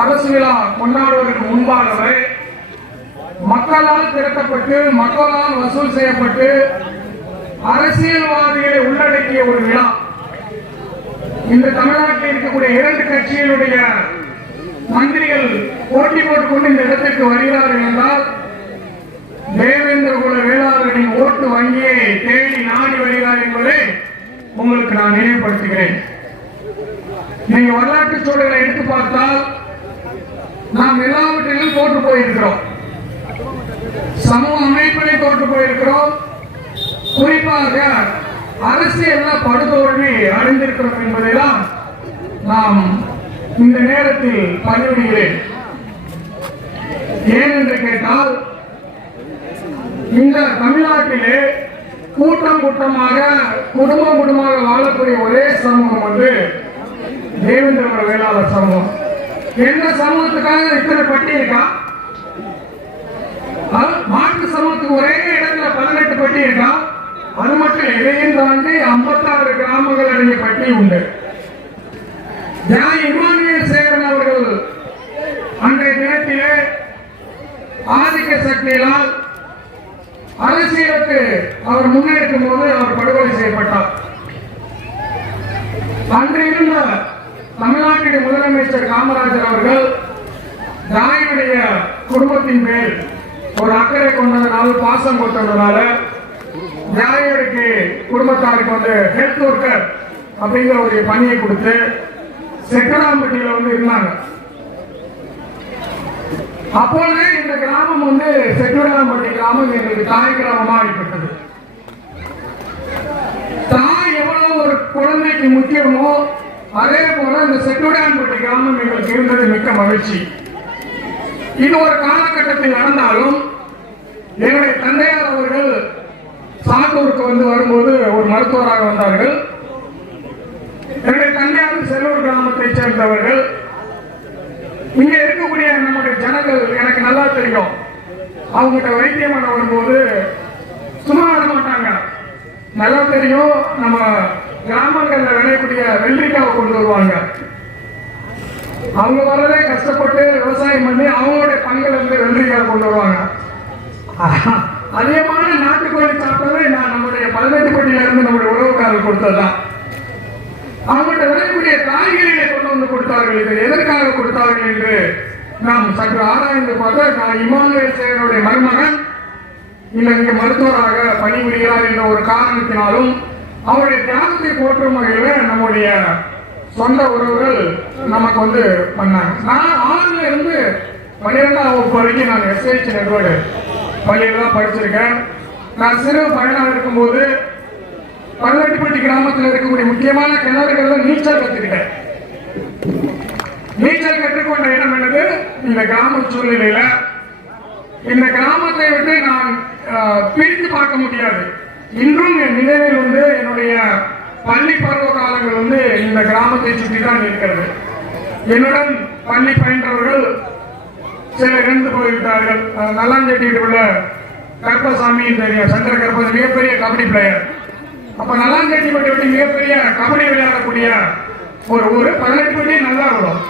அரசு விழா கொண்டாடுவதற்கு முன்பாகவே மக்களால் திரட்டப்பட்டு மக்களால் வசூல் செய்யப்பட்டு அரசியல்வாதிகளை உள்ளடக்கிய ஒரு விழா. இந்த தமிழ்நாட்டில் இருக்கக்கூடிய இரண்டு கட்சிகளுடைய மந்திரிகள் போட்டி போட்டுக்கொண்டு இந்த இடத்திற்கு வருகிறார்கள் என்றால் தேவேந்திர குல வேளாளர்களின் ஓட்டு வங்கியை தேடி நாடி வருகிறார் என்பதை உங்களுக்கு நான் நினைவுபடுத்துகிறேன். நீங்க வரலாற்று சூழலை எடுத்து பார்த்தால் நாம் எல்லாவற்றிலும் தோற்று போயிருக்கிறோம். சமூக அமைப்பிலே தோற்று போயிருக்கிறோம். குறிப்பாக அரசியல்ல படுதோல்வி அடைந்திருக்கிறோம் என்பதைதான் நாம் இந்த நேரத்தில் பதிவிடுகிறேன். ஏன் என்று கேட்டால் இந்த தமிழ்நாட்டிலே கூட்டம் கூட்டமாக குடும்பம் குடும்பமாக வாழக்கூடிய ஒரே சமூகம் வந்து தேவேந்திர வேளாளர் சமூகம். எந்த சமூகத்துக்காக இத்தனை பட்டி இருக்கா அது மாற்று சமூகத்துக்கு ஒரே இடத்துல பதினெட்டு பட்டி இருக்கா அது மட்டும் இடையும் தாண்டி ஐம்பத்தாறு கிராமங்கள் அடங்கிய பட்டி உண்டு. இமானியல் இமானுவேல் சேகரன் அவர்கள் அன்றைய தினத்திலே ஆதிக்க சக்தியினால் அரசியலுக்கு அவர் முன்னெடுக்கும் போது அவர் படுகொலை செய்யப்பட்டார். அன்று இருந்த தமிழ்நாட்டின் முதலமைச்சர் காமராஜர் அவர்கள் தாயுடைய குடும்பத்தின் மேல் ஒரு அக்கறை கொண்டதுனால பாசம் கொண்டதுனால தாயோருக்கு குடும்பத்தாருக்கு வந்து ஹெல்த் ஒர்க்கர் அப்படிங்கிற ஒரு பணியை கொடுத்து செக்கராம்பட்டியில வந்து இருந்தாங்க. அப்போது இந்த கிராமம் வந்து செக்குடாம்பட்டி கிராமம் எங்களுக்கு தாய் கிராமமா ஆகிப்பட்டது தாய் எவ்வளவு ஒரு குழந்தைக்கு முக்கியமோ அதே போல இந்த செக்குடாம்பட்டி கிராமம் எங்களுக்கு இருந்தது மிக்க மகிழ்ச்சி. இது ஒரு காலகட்டத்தில் நடந்தாலும் என்னுடைய தந்தையார் அவர்கள் சாத்தூருக்கு வந்து வரும்போது ஒரு மருத்துவராக வந்தார்கள். என்னுடைய தந்தையார் செல்லூர் கிராமத்தைச் சேர்ந்தவர்கள். இங்க இருக்கக்கூடிய நம்முடைய ஜனங்கள் எனக்கு நல்லா தெரியும். அவங்ககிட்ட வைத்தியம் பண்ண வரும்போது சும்மா வர மாட்டாங்க. நல்லா தெரியும் நம்ம கிராமங்கள்ல விளையக்கூடிய வெள்ளரிக்காவை கொண்டு வருவாங்க. அவங்க வரதே கஷ்டப்பட்டு விவசாயம் பண்ணி அவங்களுடைய பங்குல இருந்து வெள்ளரிக்காய் கொண்டு வருவாங்க. அதிகமான நாட்டுக்கோழி சாப்பிட்டது நான் நம்முடைய பதினெட்டுப்பட்டியில இருந்து நம்முடைய உறவுக்காரர் கொடுத்ததுதான். அவங்கள்ட்ட விளையக்கூடிய காய்கறிகளை கொண்டு வந்து கொடுத்தார்கள் இது எதற்காக கொடுத்தார்கள் என்று நாம் சற்று ஆராய்ந்து பார்த்தா நான் இமானுவேல் சேகனுடைய மருமகன் இன்னைக்கு மருத்துவராக பணிபுரிகிறார் என்ற ஒரு காரணத்தினாலும் அவருடைய தியாகத்தை போற்றும் வகையில் நம்முடைய சொந்த உறவுகள் நமக்கு வந்து பண்ணாங்க. நான் ஆறுல இருந்து பன்னிரெண்டாம் வகுப்பு வரைக்கும் நான் எஸ்ஐசி நெட்வர்டு பள்ளியில தான் படிச்சிருக்கேன். நான் சிறு பயனாக இருக்கும்போது பல்லட்டிப்பட்டி கிராமத்தில் இருக்கக்கூடிய முக்கியமான கிணறுகள்ல நீச்சல் கற்றுக்கிட்டேன் நீச்சல் கற்றுக்கொண்ட இடம் என்னது? இந்த கிராம சூழ்நிலையில. இந்த கிராமத்தை விட்டு நான் பிரித்து பார்க்க முடியாது. இன்றும் என் நினைவில் வந்து என்னுடைய பள்ளி பருவ காலங்கள் வந்து இந்த கிராமத்தை சுற்றி தான் இருக்கிறது. என்னுடன் பள்ளி பயின்றவர்கள் சில இறந்து போய்விட்டார்கள். அஹ், உள்ள கருப்பசாமி தெரியும் சந்திர கருப்பசாமி மிகப்பெரிய கபடி பிளேயர் அப்ப நல்லாஞ்செட்டி பட்டி விட்டு மிகப்பெரிய கபடி விளையாடக்கூடிய ஒரு ஊர். பதினெட்டு பட்டி நல்லா வரும்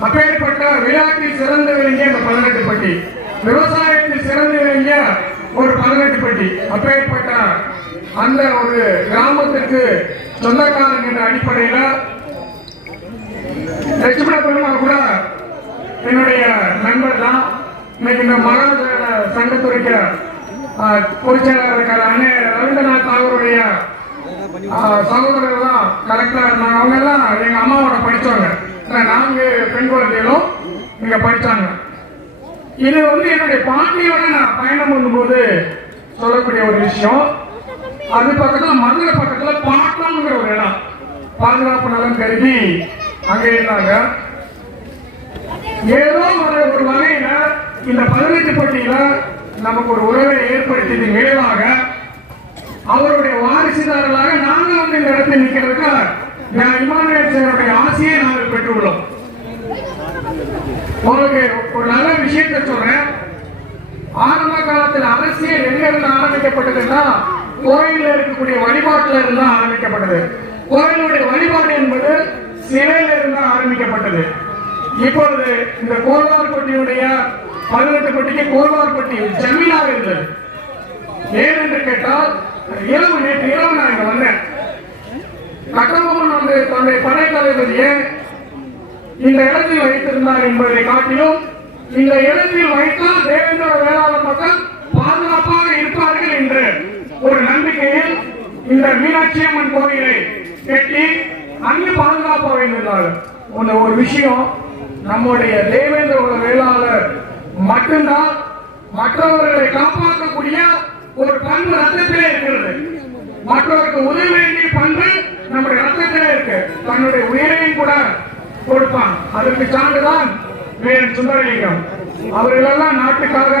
அப்பேற்பட்ட விளையாட்டில் சிறந்து விளங்கிய அந்த பதினெட்டு பட்டி. விவசாயத்தில் சிறந்து விளங்கிய ஒரு பதினெட்டுப்பட்டி அப்பேற்பட்ட அந்த ஒரு கிராமத்திற்கு சொந்தக்காரன் என்ற அடிப்படையில் லட்சுமண பெருமாள் கூட என்னுடைய நண்பர் தான். இன்னைக்கு இந்த மகாஜன சங்கத்துறைக்க பொறிச்சாளர் இருக்கிற இருக்கார். அண்ணன் ரவீந்திரநாத் தாகூருடைய சகோதரர் தான் கலெக்டரா இருந்தாங்க. அவங்க எல்லாம் எங்க அம்மாவோட படிச்சவங்க. நாங்க நான்கு பெண் குழந்தைகளும் இங்க படிச்சாங்க. இது வந்து என்னுடைய பாண்டியோட நான் பயணம் பண்ணும்போது சொல்லக்கூடிய ஒரு விஷயம். அது பக்கத்துல மதுரை பக்கத்துல பாட்டம்ங்கிற ஒரு இடம். பாதுகாப்பு நலன் கருதி அங்க இருந்தாங்க. ஏதோ ஒரு ஒரு வகையில இந்த பதினெட்டு பட்டியல நமக்கு ஒரு உறவை ஏற்படுத்தியது விளைவாக அவருடைய வாரிசுதாரர்களாக நாங்கள் வந்து இந்த இடத்தில் நிற்கிறதுக்கு நான் இமானுவேல் சேருடைய ஆசையை நாங்கள் பெற்றுள்ளோம். உங்களுக்கு விஷயத்தை சொல்றேன். ஆரம்ப காலத்தில் அரசியல் எங்க இருந்து ஆரம்பிக்கப்பட்டதுன்னா கோயில இருக்கக்கூடிய வழிபாட்டுல இருந்து ஆரம்பிக்கப்பட்டது. கோயிலுடைய வழிபாடு என்பது சிலையில இருந்து ஆரம்பிக்கப்பட்டது. இப்பொழுது இந்த கோர்வார்பட்டியுடைய பதினெட்டு பட்டிக்கு கோர்வார்பட்டி ஜமீனாக இருந்தது. ஏனென்று கேட்டால் இரவு நேற்று இரவு நான் இங்க வந்தேன். கட்டபொம்மன் வந்து தன்னுடைய படை தளபதியை இந்த இடத்தில் வைத்திருந்தார் என்பதை காட்டிலும் இந்த இடத்தில் வைத்தால் தேவேந்திர வேளாளர் மக்கள் பாதுகாப்பாக இருப்பார்கள் என்று ஒரு நம்பிக்கையில் இந்த மீனாட்சி அம்மன் கோயிலை கட்டி அங்கு பாதுகாப்பாக வைத்திருந்தார்கள் ஒண்ணு ஒரு விஷயம் நம்முடைய தேவேந்திர வேளாளர் மட்டும்தான் மற்றவர்களை காப்பாற்றக்கூடிய ஒரு பண்பு ரத்தத்திலே இருக்கிறது. மற்றவருக்கு உதவி வேண்டிய பண்பு நம்முடைய ரத்தத்திலே இருக்கு. தன்னுடைய உயிரையும் கூட கொடுப்பான். அதற்கு சான்றுதான் சுந்தரலிங்கம். அவர்களெல்லாம் நாட்டுக்காக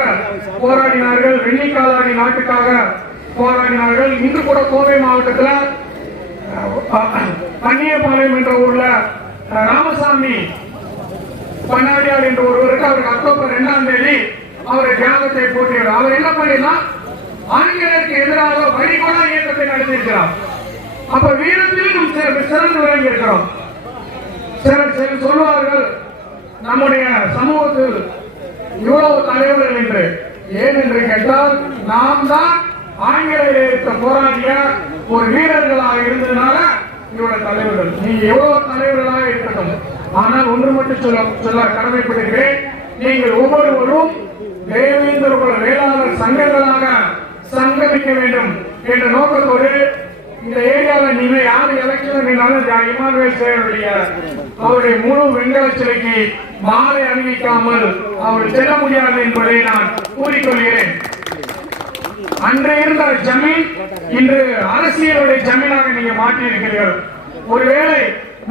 போராடினார்கள். வெள்ளிக்காலாடி நாட்டுக்காக போராடினார்கள். இன்று கூட கோவை மாவட்டத்தில் பன்னியபாளையம் என்ற ஊர்ல ராமசாமி பண்ணாடியார் என்ற ஒருவருக்கு அவருக்கு அக்டோபர் இரண்டாம் தேதி அவர் தியாகத்தை போட்டியார் அவர் என்ன பண்ணினா ஆங்கிலேயருக்கு எதிராக வரிகொடா இயக்கத்தை நடத்தியிருக்கிறார். அப்ப வீரத்தில் நம் சிறந்து விளங்கி இருக்கிறோம் சிலர் சிலர் நம்முடைய சமூகத்தில் இவ்வளவு தலைவர்கள் என்று ஏன் என்று கேட்டால் நாம் தான் ஆங்கிலேயருக்கு போராடிய ஒரு வீரர்களாக இருந்ததுனால இவ்வளவு தலைவர்கள். நீங்க எவ்வளவு தலைவர்களாக இருக்கட்டும். ஆனால் ஒன்று மட்டும் சொல்ல சொல்ல கடமைப்படுகிறேன் நீங்கள் ஒவ்வொருவரும் தேவேந்திர குல வேளாளர் சங்கங்களாக சங்கமிக்க வேண்டும் என்ற நோக்கத்தோடு இந்த ஏரியாவில் நீங்க யாரு எலெக்ஷன் நின்னாலும் இமானுவேல் சேருடைய அவருடைய முழு வெண்கல சிலைக்கு மாலை அணிவிக்காமல் அவர் செல்ல முடியாது என்பதை நான் கூறிக்கொள்கிறேன். அன்று இருந்த ஜமீன் இன்று அரசியலுடைய ஜமீனாக நீங்க மாற்றி இருக்கிறீர்கள் ஒருவேளை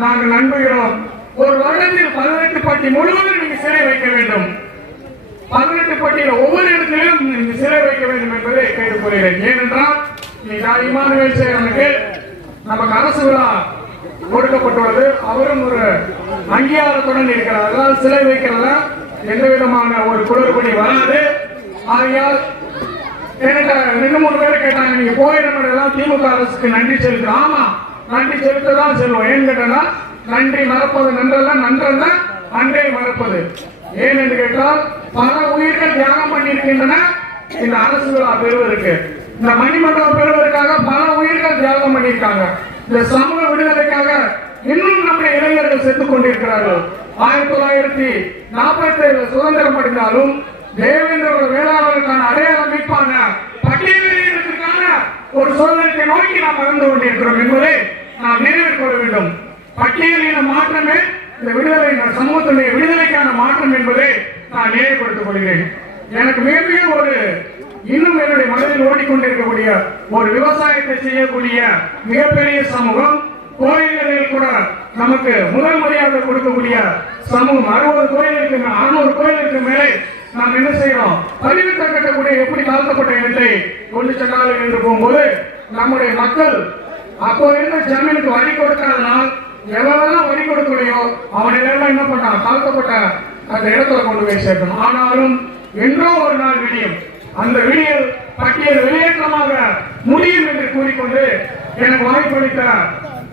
நாங்கள் நம்புகிறோம் ஒரு வருடத்தில் பதினெட்டு பட்டி முழுவதும் நீங்க சிறை வைக்க வேண்டும். பதினெட்டு பட்டியில ஒவ்வொரு இடத்திலும் நீங்க சிறை வைக்க வேண்டும் என்பதை கேட்டுக்கொள்கிறேன். ஏனென்றால் இமானுவேல் சேரனுக்கு நமக்கு அரசு விழா கொடுக்கப்பட்டுள்ளது அவரும் ஒரு அங்கீகாரத்துடன் இருக்கிறார். அதனால் சிலை வைக்கிறதுல எந்த விதமான ஒரு குளறுபடி வராது. ஆகையால் என்கிட்ட ரெண்டு மூணு பேர் கேட்டாங்க நீங்க போயிடணும் எல்லாம் திமுக அரசுக்கு நன்றி செலுத்துறோம் ஆமா நன்றி செலுத்த தான் செல்வோம். ஏன்னு கேட்டா நன்றி மறப்பது நன்றல்ல நன்றல்ல அன்றை மறப்பது. ஏன் என்று கேட்டால் பல உயிர்கள் தியாகம் பண்ணியிருக்கின்றன. இந்த அரசு விழா பெறுவதற்கு. இந்த மணிமண்டபம் பெறுவதற்காக பல உயிர்கள் தியாகம் பண்ணியிருக்காங்க. இந்த சமூக விடுதலைக்காக இன்னும் நம்முடைய இளைஞர்கள் செத்துக் கொண்டிருக்கிறார்கள். ஆயிரத்தி தொள்ளாயிரத்தி நாற்பத்தி ஏழு சுதந்திரம் படித்தாலும் தேவேந்திர வேளாளருக்கான அடையாள அமைப்பான பட்டியலிடத்திற்கான ஒரு சுதந்திரத்தை நோக்கி நாம் வளர்ந்து கொண்டிருக்கிறோம் என்பதை நாம் நினைவில் கொள்ள வேண்டும். பட்டியலின மாற்றமே இந்த விடுதலை சமூகத்தினுடைய விடுதலைக்கான மாற்றம் என்பதை நான் நினைவுபடுத்திக் கொள்கிறேன். எனக்கு மிக மிக ஒரு இன்னும் என்னுடைய மனதில் ஓடிக்கொண்டிருக்கக்கூடிய ஒரு விவசாயத்தை செய்யக்கூடிய மிகப்பெரிய சமூகம் கோயில்களில் கூட நமக்கு முதல் மரியாதை கொடுக்கக்கூடிய சமூகம். அறுபது கோயிலுக்கு அறுநூறு கோயிலுக்கு மேலே நாம் என்ன செய்யறோம்? பதிவிட்ட கட்டக்கூடிய எப்படி தாழ்த்தப்பட்ட இடத்தை கொண்டு சென்றாலும் என்று போகும்போது நம்முடைய மக்கள் அப்போ இருந்த ஜமீனுக்கு வரி கொடுக்காதனால் எவ்வளவுதான் வரி கொடுக்கலையோ அவனையெல்லாம் என்ன பண்ணான்? தாழ்த்தப்பட்ட அந்த இடத்துல கொண்டு போய் சேர்க்கணும். ஆனாலும் என்றோ ஒரு நாள் விடியும். அந்த விடியல் பட்டியல் வெளியேற்றமாக முடியும் என்று கூறிக்கொண்டு எனக்கு வாய்ப்பளித்த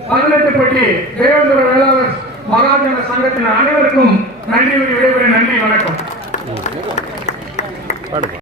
பதினெட்டுப்பட்டி தேவேந்திர வேளாளர் மகாஜன சங்கத்தின் அனைவருக்கும் நன்றி விடைபெற நன்றி வணக்கம்.